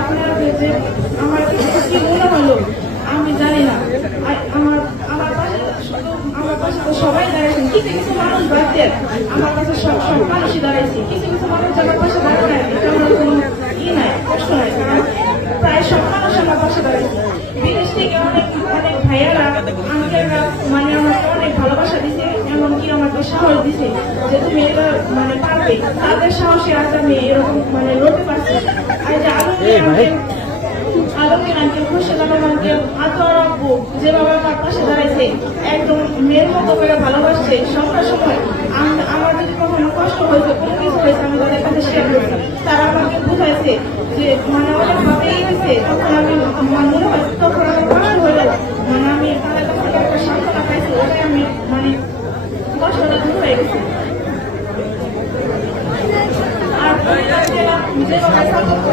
আপনার যে আমার কি মনে হলো? আমি জানি না। আমার আমার পাশে আমার পাশে তো সবাই দাঁড়াইছেন কিছু কিছু মানুষ দেন। আমার কাছে সব সব মানুষই দাঁড়াইছে। কিছু কিছু মানুষ আমার পাশে দাঁড়ায় এটা আমার কোনো ই নাই, কষ্ট নাই। কারণ প্রায় সব মানুষ আমার পাশে দাঁড়াইছে। বিদেশ থেকে অনেক অনেক ভাইয়ারা আঙ্কেলরা মানে আমাকে অনেক ভালোবাসা দিছে, এমনকি আমাকে সাহস দিছে যে তুমি এটা মানে পারবে তাদের সাহসে আজ আমি এরকম মানে লড়তে পারছি। আর যে আলমের আলমগীর আঙ্কেল খুশি আলম আঙ্কেল আতর আব্বু যেভাবে আমার পাশে দাঁড়াইছে একদম মেয়ের মতো করে ভালোবাসছে সবটা সময় আমার যদি কখনো কষ্ট হয়েছে কোনো কিছু হয়েছে আমি তাদের কাছে শেয়ার করছি তারা আমাকে বুঝাইছে যে মানে অনেক ভাবেই দিছে তখন আমি আমার মনে হয় তখন আমার কষ্ট হলো মানে আমি তাদের কাছ থেকে একটা সান্ত্বনা পাইছি ওটাই আমি মানে কষ্টটা দূর হয়ে গেছে আর যেভাবে সাপোর্ট করছে মহিলা বলছে যে ওর ওর বাবা মা ওর পাশে নাই তাই কি হয়েছে আমি আমার পাশে আছি আর মেয়ের স্বীকৃতি দেবো এই কথাটা তারা বলছে সে আমাকে মেয়ের স্বীকৃতি দিয়ে দিচ্ছে নাকি তা জানি না কিন্তু সে যে কথাটা বলছে তাকে অসংখ্য ধন্যবাদ তার জন্য দোয়া করি মন থেকে সে যেন ভালো থাকে আর এলাকাবাসী আপনাদের উদ্দেশ্যে বলতে চাই, আপনারা সবাই মানে আপনারা সবাই আমাকে যেভাবে সাপোর্ট করছেন আপনাদের সবাইকে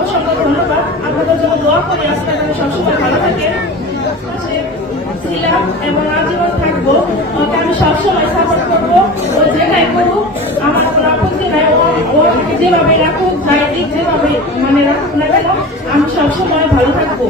অসংখ্য ধন্যবাদ। আপনাদের জন্য দোয়া করি আজকে আমি সবসময় ভালো থাকে পাশে ছিলাম এবং আজীবন থাকব, ওকে আমি সবসময় সাপোর্ট করব, ও যেটাই করুক, আমার কোনো আপত্তি নাই, ও যেভাবে রাখুক, যাই দিক যেভাবে মানে রাখুক না কেন, আমি সবসময় ভালো থাকব।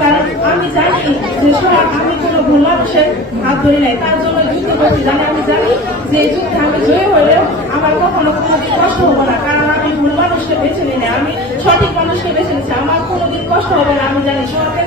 কারণ আমি জানি যে সব আমি কোনো ভুল মানুষের হাত ধরি নাই, তার জন্য যুদ্ধ করতে জানি, আমি জানি যে এই যুদ্ধে আমি জয়ী হলেও আমার কখনো কোনোদিন কষ্ট হব না, কারণ আমি ভুল মানুষকে বেছে নিই না আমি সঠিক মানুষকে বেছে নিচ্ছি আমার কোনোদিন কষ্ট হবে না, আমি জানি সরকার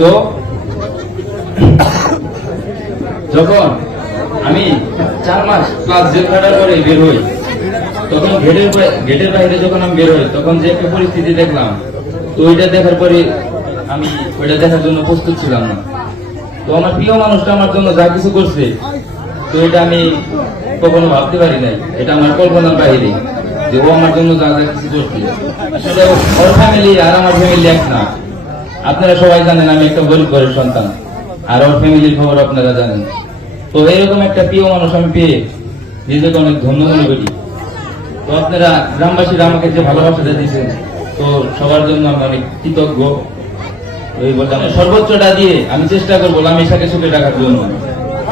তো যখন আমি চার মাস ক্লাস জেল কাটার পরে বের হই, তখন গেটের গেটের বাইরে যখন আমি বের হই, তখন যে একটা পরিস্থিতি দেখলাম, তো ওইটা দেখার পরে আমি ওইটা দেখার জন্য প্রস্তুত ছিলাম না। তো আমার প্রিয় মানুষটা আমার জন্য যা কিছু করছে, তো এটা আমি কখনো ভাবতে পারি নাই। এটা আমার কল্পনার বাইরে যে ও আমার জন্য যা যা কিছু করছে। আসলে ওর ফ্যামিলি আর আমার ফ্যামিলি এক না। আপনারা সবাই জানেন আমি একটা গরিব ঘরের সন্তান। আর ওর ফ্যামিলির খবর আপনারা জানেন। তো এরকম একটা প্রিয় মানুষ আমি পেয়ে নিজেকে অনেক ধন্য মনে করি। তো আপনারা গ্রামবাসীরা আমাকে যে ভালোবাসাটা দিয়েছেন, তো সবার জন্য আমি অনেক কৃতজ্ঞ। এই বলতে আমি সর্বোচ্চটা দিয়ে আমি চেষ্টা করব লামিসাকে সুখে রাখার জন্য।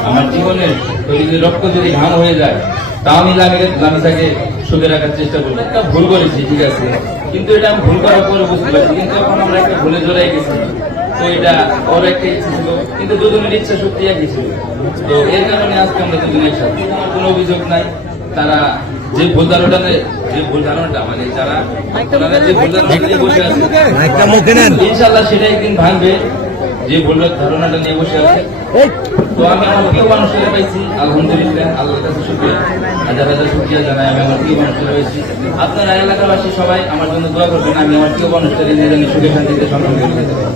আমার জীবনের শরীরে রক্ত যদি ঘাম হয়ে যায় তাও আমি লামি- লামিসাকে সুখে রাখার চেষ্টা করব। একটা ভুল করেছি ঠিক আছে? কিন্তু এটা আমি ভুল করার পরে বুঝতে পারছি কিন্তু এখন আমরা একটা ভুলে জড়াই গেছি। তো এটা ওর একটা ইচ্ছে ছিল কিন্তু দুজনের ইচ্ছা সত্যি একই ছিল। তো এর কারণে আজকে আমরা দুজনে একসাথে। আমার কোনো অভিযোগ নাই তারা যে ভুল ধারণাটা যে ভুল ধারণাটা মানে যারা যে ভুল ধারণাটা নিয়ে বসে আছে ইনশাল্লাহ সেটা একদিন ভাঙবে। যে ভুল ধারণাটা নিয়ে বসে আছে। তো আমি আমার প্রিয় মানুষের পাইছি আলহামদুলিল্লাহ আল্লাহর কাছে শুক্রিয়া। হাজার হাজার শুক্রিয়া জানাই আমি আমার প্রিয় মানুষের পাইছি আপনারা এলাকাবাসী সবাই আমার জন্য দোয়া করবেন আমি আমার প্রিয় মানুষের নিয়ে জানি সুখে শান্তিতে সম্মান করে যেতে পারি।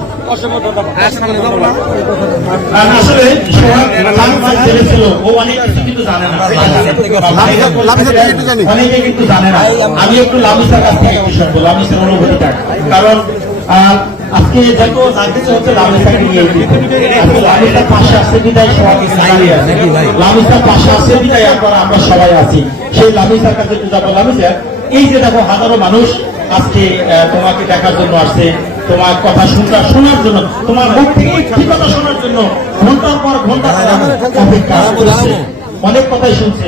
আসলে সোহাগ লালু ভাই জেলে ছিল। ও অনেক কিছু কিন্তু জানে না। লামিসার কাছে একটু জানি। অনেকে কিন্তু জানে না। আমি একটু লামিসার কাছ থেকে একটু শুনব। লামিসার অনুভূতিটা। কারণ আজকে যত যা কিছু হচ্ছে লামিসাকে নিয়ে আজকে লামিসার পাশে আসছে বিদায় এখানে দাঁড়িয়ে আছে লামিসার পাশে আসছে বিদায় এখন আমরা সবাই আছি। সেই লামিসার কাছে একটু যাব। এই যে দেখো হাজারো মানুষ আজকে তোমাকে দেখার জন্য আসছে। তোমার কথা শুনতে শোনার জন্য তোমার মুখ থেকে একটি কথা শোনার জন্য ঘণ্টার পর ঘণ্টা অপেক্ষা অনেক কথাই শুনছে।